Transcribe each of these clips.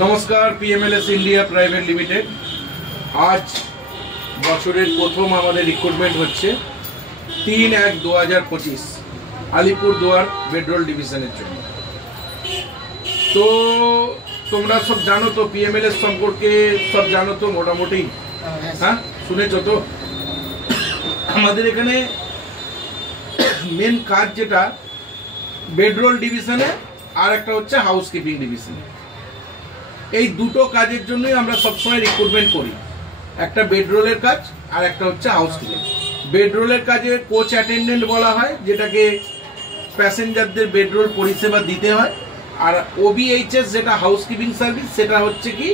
नमस्कार पीएमएलएस India private limited आज বছরের প্রথম আমাদের রিক্রুটমেন্ট হচ্ছে 3-1-2025 আলিপুরদুয়ার বেডরোল ডিভিশনের জন্য। তো তোমরা সব জানো তো পিএমএলএস সম্পর্কে সব জানো তো মোটামুটি, হ্যাঁ শুনেছো তো। আমাদের এখানে মেন কাজ যেটা বেডরোল ডিভিশনে আর একটা হচ্ছে হাউসকিপিং ডিভিশনে, এই দুটো কাজের জন্যই আমরা সবসময় রিক্রুটমেন্ট করি। একটা বেডরোলের কাজ আর একটা হচ্ছে হাউসকিপিং। বেডরোলের কাজে কোচ অ্যাটেন্ডেন্ট বলা হয়, যেটাকে প্যাসেঞ্জারদের বেডরোল পরিষেবা দিতে হয়। আর ওবিএইচএস যেটা হাউসকিপিং সার্ভিস, সেটা হচ্ছে কি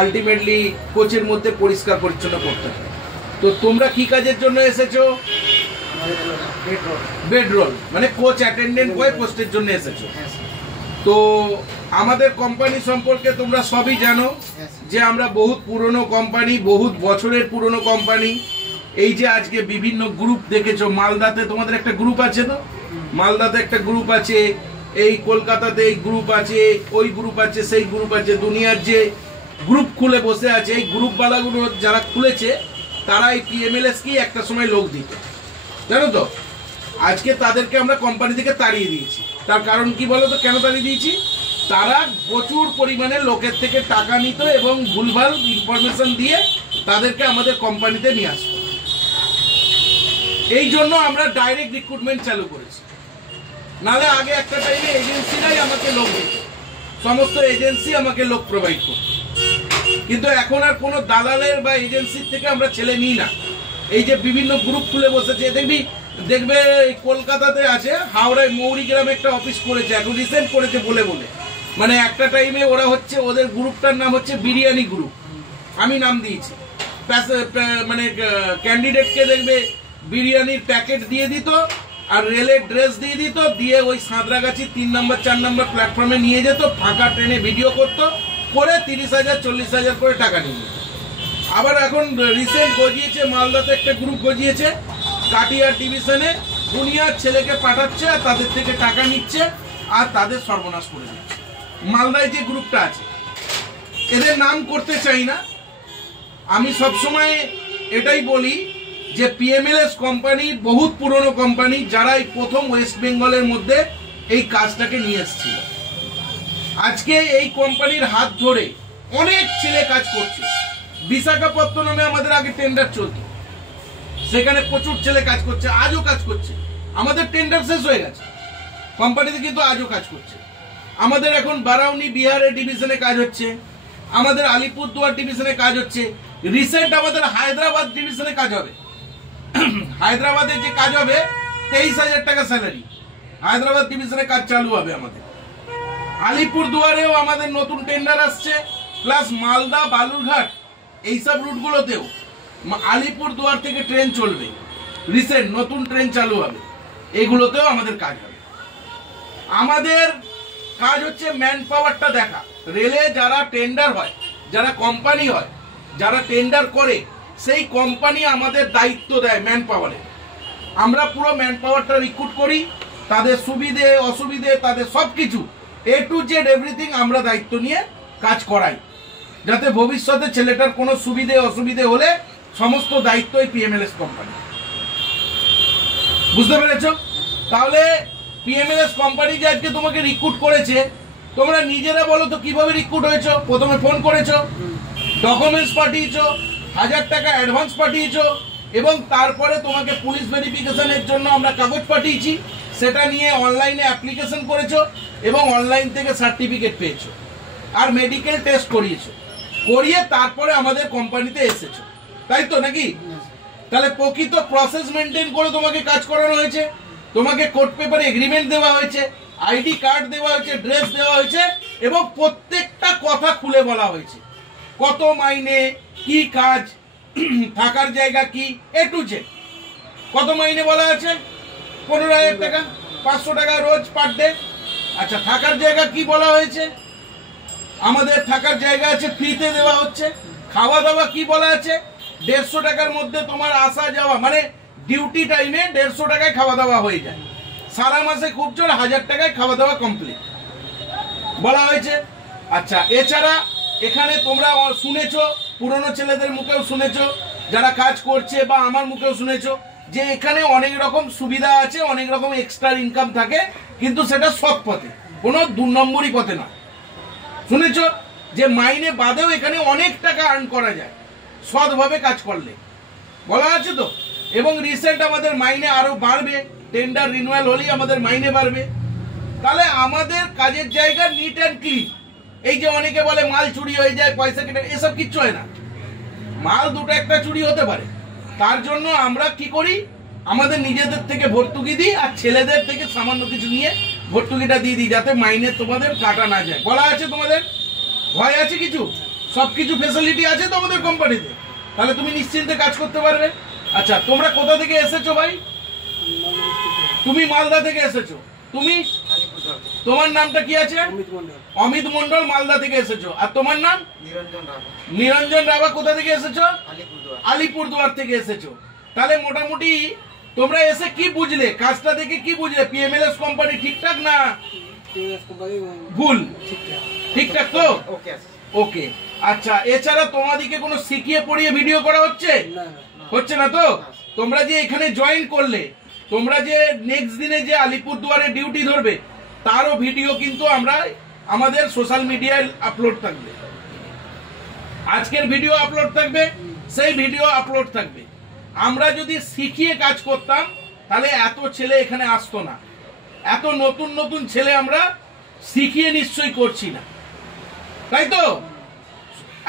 আলটিমেটলি কোচের মধ্যে পরিষ্কার পরিচ্ছন্ন করতে হয়। তো তোমরা কি কাজের জন্য এসেছো? বেডরোল মানে কোচ অ্যাটেন্ডেন্ট বয় পোস্টের জন্য এসেছো। তো আমাদের কোম্পানি সম্পর্কে তোমরা সবই জানো যে আমরা বহুত পুরনো কোম্পানি, বহুত বছরের পুরনো কোম্পানি। এই যে আজকে বিভিন্ন গ্রুপ দেখেছো, মালদাতে তোমাদের একটা গ্রুপ আছে, তো মালদাতে একটা গ্রুপ আছে, এই কলকাতাতে এই গ্রুপ আছে, ওই গ্রুপ আছে, সেই গ্রুপ আছে। দুনিয়ার যে গ্রুপ খুলে বসে আছে, এই গ্রুপওয়ালাগুলো যারা খুলেছে তারা এই পিএমএলএস কি একটা সময় লোক দিত, জানো তো। আজকে তাদেরকে আমরা কোম্পানি থেকে তাড়িয়ে দিয়েছি। তার কারণ কি বলো তো, কেন তাড়িয়ে দিয়েছি? তারা প্রচুর পরিমাণে লোকের থেকে টাকা নিত এবং ভুলভাল ইনফরমেশন দিয়ে তাদেরকে আমাদের কোম্পানিতে নিয়ে আসতো। এই জন্য আমরা ডাইরেক্ট রিক্রুটমেন্ট চালু করেছি। নাহলে আগে একটা টাইমে এজেন্সিরাই আমাকে লোক দিত, সমস্ত এজেন্সি আমাকে লোক প্রোভাইড করত। কিন্তু এখন আর কোনো দালালের বা এজেন্সির থেকে আমরা ছেলে নিই না। এই যে বিভিন্ন গ্রুপ খুলে বসেছে, দেখবে কলকাতাতে আছে, হাওড়ায় মৌরিগ্রামে একটা অফিস করেছে, এখন রিসেন্ট করেছে বলে মানে একটা টাইমে ওরা হচ্ছে, ওদের গ্রুপটার নাম হচ্ছে বিরিয়ানি গ্রুপ, আমি নাম দিয়েছি। মানে ক্যান্ডিডেটকে দেখবে বিরিয়ানির প্যাকেট দিয়ে দিত আর রেলের ড্রেস দিয়ে দিত, দিয়ে ওই সাঁতরাগাছি 3 নম্বর 4 নম্বর প্ল্যাটফর্মে নিয়ে যেত, ফাঁকা ট্রেনে ভিডিও করতো, করে 30,000 40,000 করে টাকা নিয়ে যেত। আবার এখন রিসেন্ট গজিয়েছে, মালদাতে একটা গ্রুপ গজিয়েছে, কাটিয়ার ডিভিশনে দুনিয়ার ছেলেকে পাঠাচ্ছে আর তাদের থেকে টাকা নিচ্ছে আর তাদের সর্বনাশ করে দিচ্ছে। মালদায় যে গ্রুপটা আছে, এদের নাম করতে চাই না। আমি সবসময় এটাই বলি যে পিএমএলএস কোম্পানি বহুত পুরনো কোম্পানি, যারা এই প্রথম ওয়েস্ট বেঙ্গলের মধ্যে এই কাজটাকে নিয়ে এসেছিল। আজকে এই কোম্পানির হাত ধরে অনেক ছেলে কাজ করছে। বিশাখাপত্তনমে আমাদের আগে টেন্ডার চলত, সেখানে প্রচুর ছেলে কাজ করছে, আজও কাজ করছে। আমাদের টেন্ডার শেষ হয়ে গেছে, কোম্পানিতে কিন্তু আজও কাজ করছে। আমাদের এখন বারাউনি বিহারের ডিভিশনে কাজ হচ্ছে, আমাদের আলিপুরদুয়ার ডিভিশনে কাজ হচ্ছে, রিসেন্ট আমাদের হায়দ্রাবাদ ডিভিশনে কাজ হবে। হায়দ্রাবাদে যে কাজ হবে 23,000 টাকা স্যালারি, হায়দ্রাবাদ ডিভিশনে কাজ চালু হবে আমাদের। আলিপুরদুয়ারেও আমাদের নতুন টেন্ডার আসছে, প্লাস মালদা বালুরঘাট এইসব রুটগুলোতেও আলিপুরদুয়ার থেকে ট্রেন চলবে, রিসেন্ট নতুন ট্রেন চালু হবে, এগুলোতেও আমাদের কাজ হবে। আমাদের কাজ হচ্ছে ম্যান পাওয়ারটা দেখা। রেলে যারা টেন্ডার হয়, যারা কোম্পানি হয়, যারা টেন্ডার করে, সেই কোম্পানি আমাদের দায়িত্ব দেয় ম্যান পাওয়ারের। আমরা পুরো ম্যান পাওয়ারটা রিক্রুট করি, তাদের সুবিধে অসুবিধে, তাদের সব কিছু A to Z এভরিথিং আমরা দায়িত্ব নিয়ে কাজ করাই, যাতে ভবিষ্যতে ছেলেটার কোনো সুবিধে অসুবিধে হলে সমস্ত দায়িত্ব এই পিএমএলএস কোম্পানি। বুঝতে পেরেছ? তাহলে পিএমএলএস কোম্পানি যে আজকে তোমাকে রিক্রুট করেছে, তোমরা নিজেরা বলো তো কিভাবে রিক্রুট হয়েছো? প্রথমে ফোন করেছো, ডকুমেন্টস পাঠিয়েছো, 1000 টাকা অ্যাডভান্স পাঠিয়েছো, এবং তারপরে তোমাকে পুলিশ ভেরিফিকেশনের জন্য আমরা কাগজ পাঠিয়েছি, সেটা নিয়ে অনলাইনে অ্যাপ্লিকেশন করেছো এবং অনলাইন থেকে সার্টিফিকেট পেয়েছো, আর মেডিকেল টেস্ট করিয়েছো, করিয়ে তারপরে আমাদের কোম্পানিতে এসেছো, তাই তো নাকি? তাহলে প্রকৃত প্রসেস মেনটেন করে তোমাকে কাজ করানো হয়েছে, তোমাকে কোর্ট পেপারে এগ্রিমেন্ট দেওয়া হয়েছে, আইডি কার্ড দেওয়া হয়েছে, ড্রেস দেওয়া হয়েছে, এবং প্রত্যেকটা কথা খুলে বলা হয়েছে। কত মাইনে, কি কাজ, থাকার জায়গা কি, A to Z। কত মাইনে বলা আছে? 15,000 টাকা, 500 টাকা রোজ পার ডে। আচ্ছা, থাকার জায়গা কি বলা হয়েছে? আমাদের থাকার জায়গা আছে, ফ্রিতে দেওয়া হচ্ছে। খাওয়া দাওয়া কি বলা আছে? 150 টাকার মধ্যে তোমার আসা যাওয়া, মানে ডিউটি টাইমে 150 টাকায় খাওয়া দাওয়া হয়ে যায়। সারা মাসে খুব জোর 1000 টাকায় খাওয়া দাওয়া কমপ্লিট বলা হয়েছে। আচ্ছা, এছাড়া এখানে তোমরা শুনেছো, পুরনো ছেলেদের মুখেও শুনেছো, যারা কাজ করছে বা আমার মুখেও শুনেছো যে এখানে অনেক রকম সুবিধা আছে, অনেক রকম এক্সট্রা ইনকাম থাকে, কিন্তু সেটা সৎ পথে, কোনো 2 নম্বরই পথে না। শুনেছো যে মাইনে বাদেও এখানে অনেক টাকা আর্ন করা যায় সৎভাবে কাজ করলে, বলা আছে তো। এবং রিসেন্ট আমাদের মাইনে আরো বাড়বে, টেন্ডার রিনিউয়াল হলেই আমাদের মাইনে বাড়বে। তাহলে আমাদের কাজের জায়গা নিট অ্যান্ড ক্লিন। এই যে অনেকে বলে মাল চুরি হয়ে যায়, পয়সা কেটে, এসব কিচ্ছু হয় না। মাল দুটো একটা চুরি হতে পারে, তার জন্য আমরা কি করি, আমাদের নিজেদের থেকে ভর্তুকি দিই আর ছেলেদের থেকে সামান্য কিছু নিয়ে ভর্তুকিটা দিয়ে দিই, যাতে মাইনে তোমাদের কাটা না যায়। বলা আছে তোমাদের, ভয় আছে কিছু? সবকিছু ফেসিলিটি আছে তো আমাদের কোম্পানিতে, তাহলে তুমি নিশ্চিন্তে কাজ করতে পারবে। আচ্ছা, তোমরা কোথা থেকে এসেছো ভাই? তুমি মালদা থেকে এসেছো। তুমি, তোমার নামটা কি আছে? অমিত মন্ডল, মালদা থেকে এসেছো। আর তোমার নাম? নিরঞ্জন রাভা। কোথা থেকে এসেছো? আলিপুরদুয়ার থেকে এসেছো। তাহলে মোটামুটি তোমরা এসে কি বুঝলে, কাজটা দেখে কি বুঝলে? পিএমএলএস কোম্পানি ঠিকঠাক না ভুল? ঠিকঠাক তো, ওকে। আচ্ছা, এছাড়া তোমাদেরকে কোনো শিখিয়ে পড়িয়ে ভিডিও করা হচ্ছে? হচ্ছে না তো? তোমরা যে এখানে জয়েন করলে, তোমরা যে নেক্সট দিনে যে আলিপুরদুয়ারে ডিউটি ধরবে, তারও ভিডিও কিন্তু আমরা আমাদের সোশ্যাল মিডিয়ায় আপলোড থাকবে। আজকের ভিডিও আপলোড থাকবে, সেই ভিডিও আপলোড থাকবে। আমরা যদি শিখিয়ে কাজ করতাম তাহলে এত ছেলে এখানে আসতো না। এত নতুন নতুন ছেলে আমরা শিখিয়ে নিশ্চয়ই করছি না, তাই তো?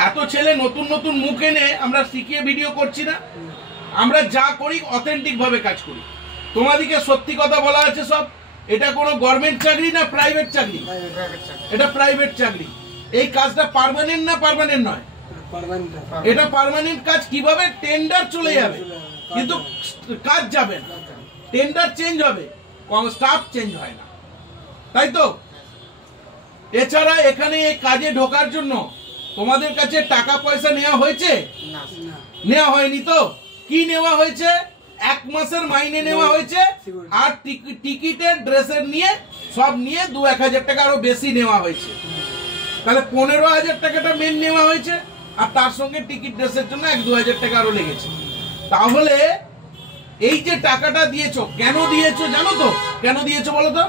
এত ছেলে নতুন নতুন মুখ এনে আমরা শিখিয়ে ভিডিও করছি না। আমরা যা করি অথেন্টিক ভাবে কাজ করি। তোমাদেরকে সত্যি কথা বলা আছে সব। এটা কোনো গভর্নমেন্ট চাকরি না প্রাইভেট চাকরি? এটা প্রাইভেট চাকরি। এই কাজটা পার্মানেন্ট না পার্মানেন্ট নয়? এটা পার্মানেন্ট কাজ। কিভাবে? টেন্ডার চলে যাবে কিন্তু কাজ যাবে না। টেন্ডার চেঞ্জ হবে, স্টাফ চেঞ্জ হয় না, তাই তো? এছাড়া এখানে এই কাজে ঢোকার জন্য তোমাদের কাছে টাকা পয়সা নেওয়া হয়েছে? নেওয়া হয়নি তো? কি নেওয়া হয়েছে? 1 মাসের মাইনে নেওয়া হয়েছে, আর টিকিটের ড্রেসের নিয়ে সব নিয়ে 2-1 হাজার টাকা আরো বেশি নেওয়া হয়েছে। তাহলে 15,000 টাকাটা মেন নেওয়া হয়েছে, আর তার সঙ্গে টিকিট ড্রেসের জন্য 1-2 হাজার টাকা আরো লেগেছে। তাহলে এই যে টাকাটা দিয়েছো, কেন দিয়েছো জানো তো? কেন দিয়েছো বলো তো?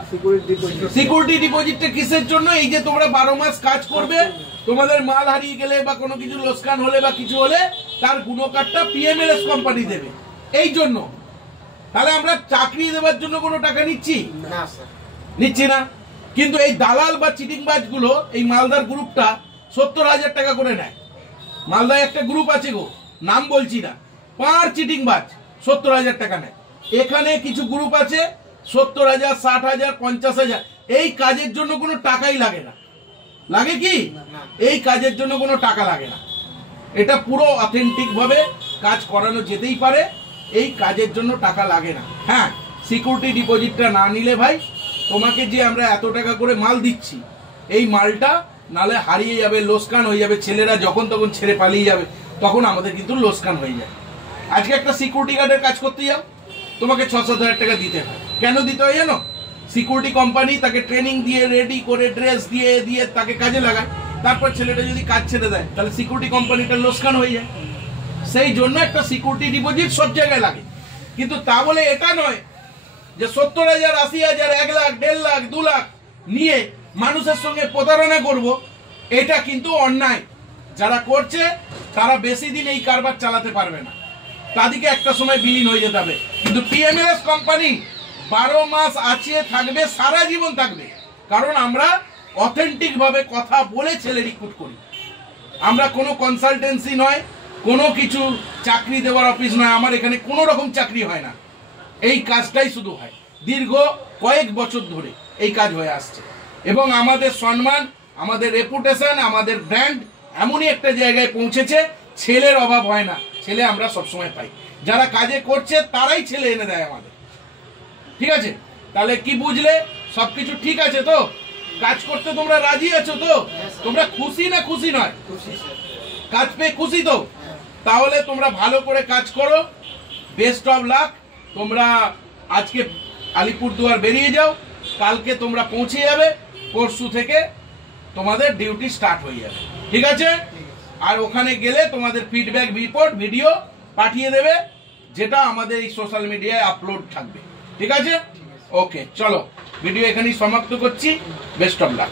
সিকিউরিটি ডিপোজিটটা কিসের জন্য? এই যে তোমরা 12 মাস কাজ করবে, তোমাদের মাল হারিয়ে গেলে বা কোনো কিছু লোকসান হলে বা কিছু হলে তার গুণকারটা পিএমএলএস কোম্পানি দেবে, এই জন্য। তাহলে আমরা চাকরি দেওয়ার জন্য কোনো টাকা নিচ্ছি না? নিচ্ছি না। কিন্তু এই দালাল বা চিটিংবাজ গুলো, এই মালদার গ্রুপটা 70,000 টাকা করে নেয়। মালদায় একটা গ্রুপ আছে গো, নাম বলছি না, পার চিটিংবাজ 70,000 টাকা নেয়। এখানে কিছু গ্রুপ আছে 70,000, 60,000, 50,000। এই কাজের জন্য কোনো টাকাই লাগে না। লাগে কি? এই কাজের জন্য কোনো টাকা লাগে না। এটা পুরো অথেন্টিক ভাবে কাজ করানো যেতেই পারে, এই কাজের জন্য টাকা লাগে না। হ্যাঁ, সিকিউরিটি ডিপোজিটটা না নিলে ভাই, তোমাকে যে আমরা এত টাকা করে মাল দিচ্ছি, এই মালটা নালে হারিয়ে যাবে, লোকসান হয়ে যাবে। ছেলেরা যখন তখন ছেড়ে পালিয়ে যাবে, তখন আমাদের কিন্তু লোকসান হয়ে যায়। আজকে একটা সিকিউরিটি গার্ডের কাজ করতে যাও, তোমাকে 6-7 হাজার টাকা দিতে হয়। কেন দিতে হয় জানো? সিকিউরিটি কোম্পানি তাকে ট্রেনিং দিয়ে, রেডি করে, ড্রেস দিয়ে দিয়ে তাকে কাজে লাগায়। তারপর ছেলেটা যদি কাজ ছেড়ে দেয়, তাহলে সিকিউরিটি কোম্পানিটার লোকসান হয়ে যায়। সেই জন্য একটা সিকিউরিটি ডিপোজিট সব জায়গায় লাগে। কিন্তু তা বলে এটা নয় যে 70,000, 80,000, 1 লাখ, 1.5 লাখ, 2 লাখ নিয়ে মানুষের সঙ্গে প্রতারণা করব, এটা কিন্তু অন্যায়। যারা করছে তারা বেশি দিন এই কারবার চালাতে পারবে না, তাদেরকে একটা সময় বিলীন হয়ে যেতে হবে। কিন্তু পিএমএলএস কোম্পানি 12 মাস আছে, থাকবে, সারা জীবন থাকবে। কারণ আমরা অথেন্টিক ভাবে কথা বলে ছেলে রিক্রুট করি। আমরা কোনো কনসালটেন্সি নয়, কোনো কিছু চাকরি দেওয়ার অফিস নয়। আমার এখানে কোনো রকম চাকরি হয় না, এই কাজটাই শুধু হয়। দীর্ঘ কয়েক বছর ধরে এই কাজ হয়ে আসছে, এবং আমাদের সম্মান, আমাদের রেপুটেশন, আমাদের ব্র্যান্ড এমনই একটা জায়গায় পৌঁছেছে, ছেলের অভাব হয় না। ছেলে আমরা সবসময় পাই। যারা কাজে করছে তারাই ছেলে এনে দেয় আমাদের। ঠিক আছে? তাহলে কি বুঝলে? সবকিছু ঠিক আছে তো? কাজ করতে তোমরা রাজি আছো তো? তোমরা খুশি না খুশি নয়? কাজ পেয়ে খুশি তো? তাহলে তোমরা ভালো করে কাজ করো। Best of luck. তোমরা আজকে আলিপুরদুয়ার বেরিয়ে যাও, কালকে তোমরা পৌঁছে যাবে, পরশু থেকে তোমাদের ডিউটি স্টার্ট হয়ে যাবে। ঠিক আছে? আর ওখানে গেলে তোমাদের ফিডব্যাক রিপোর্ট ভিডিও পাঠিয়ে দেবে, যেটা আমাদের এই সোশ্যাল মিডিয়ায় আপলোড থাকবে। ঠিক আছে? ওকে, চলো ভিডিও এখানেই সমাপ্ত করছি। Best of luck.